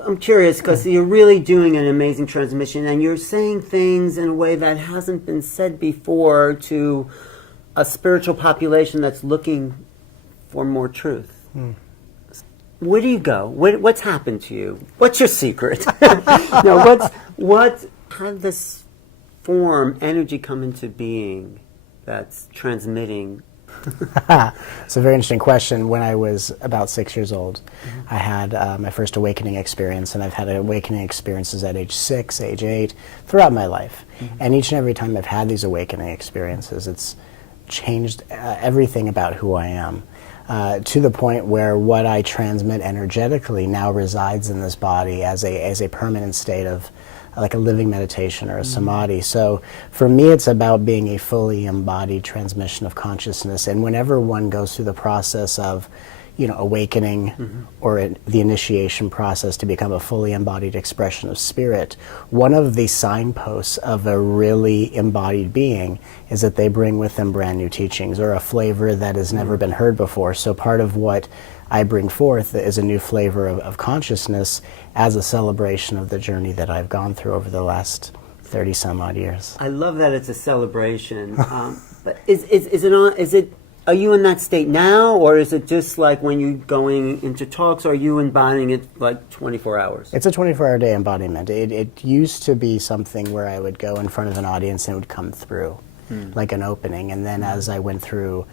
I'm curious because you're really doing an amazing transmission and you're saying things in a way that hasn't been said before to a spiritual population that's looking for more truth. Where do you go? What's happened to you? What's your secret? How did this form, energy come into being that's transmitting? It's a very interesting question. When I was about 6 years old, I had my first awakening experience, and I've had awakening experiences at age 6, age 8, throughout my life. And each and every time I've had these awakening experiences, it's changed everything about who I am, to the point where what I transmit energetically now resides in this body as a permanent state of like a living meditation or a samadhi. So for me, it's about being a fully embodied transmission of consciousness. And whenever one goes through the process of, awakening or the initiation process to become a fully embodied expression of spirit, one of the signposts of a really embodied being is that they bring with them brand new teachings or a flavor that has never been heard before. So part of what I bring forth is a new flavor of consciousness as a celebration of the journey that I've gone through over the last 30 some odd years. I love that it's a celebration. But are you in that state now, or is it just like when you're going into talks, or are you embodying it like 24 hours? It's a 24-hour day embodiment. It used to be something where I would go in front of an audience and it would come through like an opening. And then as I went through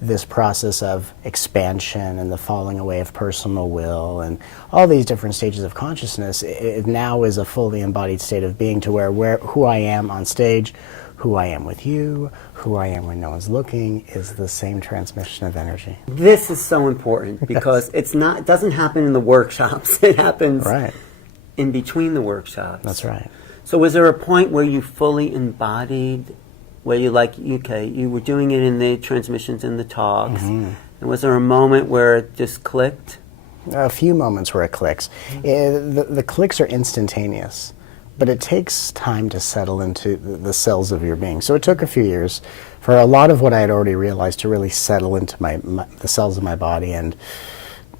this process of expansion and the falling away of personal will and all these different stages of consciousness, it now is a fully embodied state of being to where who I am on stage, who I am with you, who I am when no one's looking, is the same transmission of energy. This is so important because it doesn't happen in the workshops. It happens in between the workshops. That's right. So was there a point where you fully embodied, where you you were doing it in the transmissions and the talks, and was there a moment where it just clicked? A few moments where it clicks. The clicks are instantaneous, but it takes time to settle into the cells of your being. So it took a few years for a lot of what I had already realized to really settle into the cells of my body. And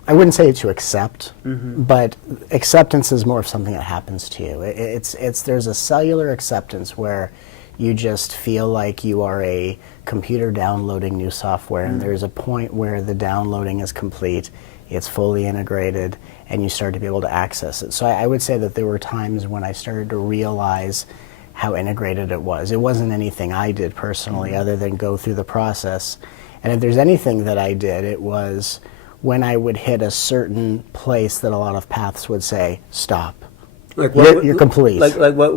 I wouldn't say to accept, but acceptance is more of something that happens to you. There's a cellular acceptance where you just feel like you are a computer downloading new software, and there's a point where the downloading is complete, it's fully integrated, and you start to be able to access it. So I would say that there were times when I started to realize how integrated it was. It wasn't anything I did personally other than go through the process. And if there's anything that I did, it was when I would hit a certain place that a lot of paths would say, stop. Like you're complete. Like what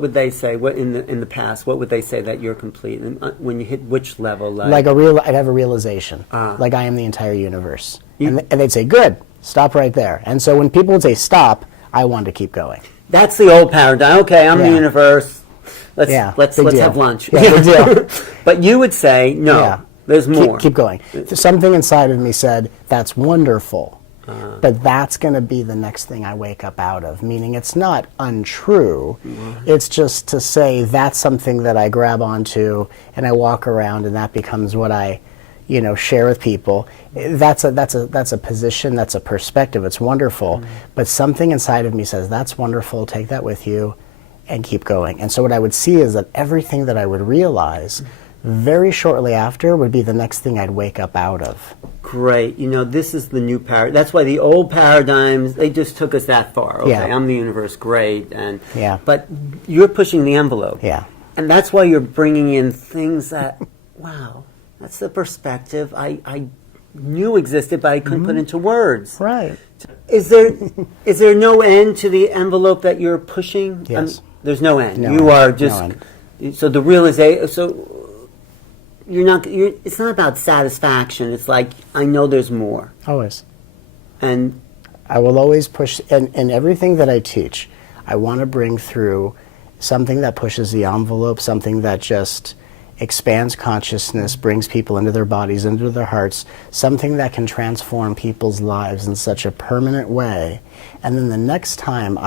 would they say? What in the past? What would they say that you're complete? And when you hit which level? I'd have a realization, like I am the entire universe, and they'd say, "Good, stop right there." And so when people would say stop, I wanted to keep going. That's the old paradigm. Okay, I'm the universe. Let's have lunch. Yeah, big deal. But you would say no. There's more. Keep going. Something inside of me said, "That's wonderful." But that's going to be the next thing I wake up out of, meaning it's not untrue. It's just to say that's something that I grab onto and I walk around, and that becomes what I, share with people. That's a position, that's a perspective. It's wonderful, but something inside of me says that's wonderful. Take that with you, and keep going. And so what I would see is that everything that I would realize very shortly after would be the next thing I'd wake up out of. Great. This is the new paradigm. That's why the old paradigms, they just took us that far. Okay, I'm the universe, great. But you're pushing the envelope. Yeah. And that's why you're bringing in things that, wow, that's the perspective I knew existed, but I couldn't put into words. Right. Is there no end to the envelope that you're pushing? Yes. There's no end. No you end. are just, No end. So the realization, it's not about satisfaction. It's like, I know there's more. Always. And I will always push, and everything that I teach, I want to bring through something that pushes the envelope, something that just expands consciousness, brings people into their bodies, into their hearts, something that can transform people's lives in such a permanent way. And then the next time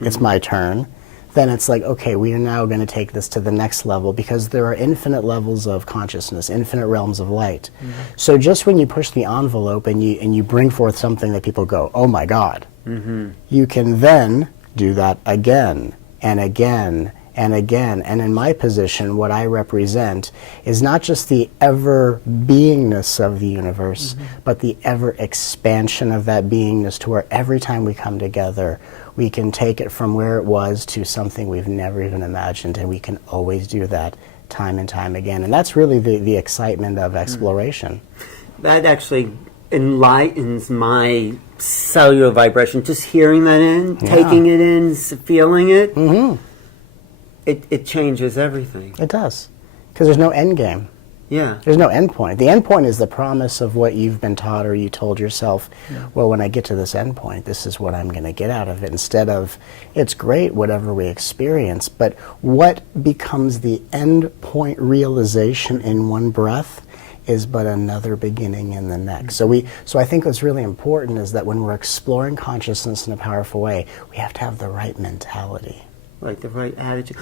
it's my turn, then it's like, okay, we are now going to take this to the next level, because there are infinite levels of consciousness, infinite realms of light. So just when you push the envelope and you bring forth something that people go, oh my God, you can then do that again and again and again. And in my position, what I represent is not just the ever-beingness of the universe, but the ever-expansion of that beingness to where every time we come together, we can take it from where it was to something we've never even imagined, and we can always do that time and time again. And that's really the excitement of exploration. That actually enlightens my cellular vibration. Just hearing that in, taking it in, feeling it, it changes everything. It does. Because there's no end game. Yeah. There's no end point. The end point is the promise of what you've been taught or you told yourself, well, when I get to this end point, this is what I'm going to get out of it. Instead of, it's great, whatever we experience, but what becomes the end point realization in one breath is but another beginning in the next. So I think what's really important is that when we're exploring consciousness in a powerful way, we have to have the right mentality. Like the right attitude.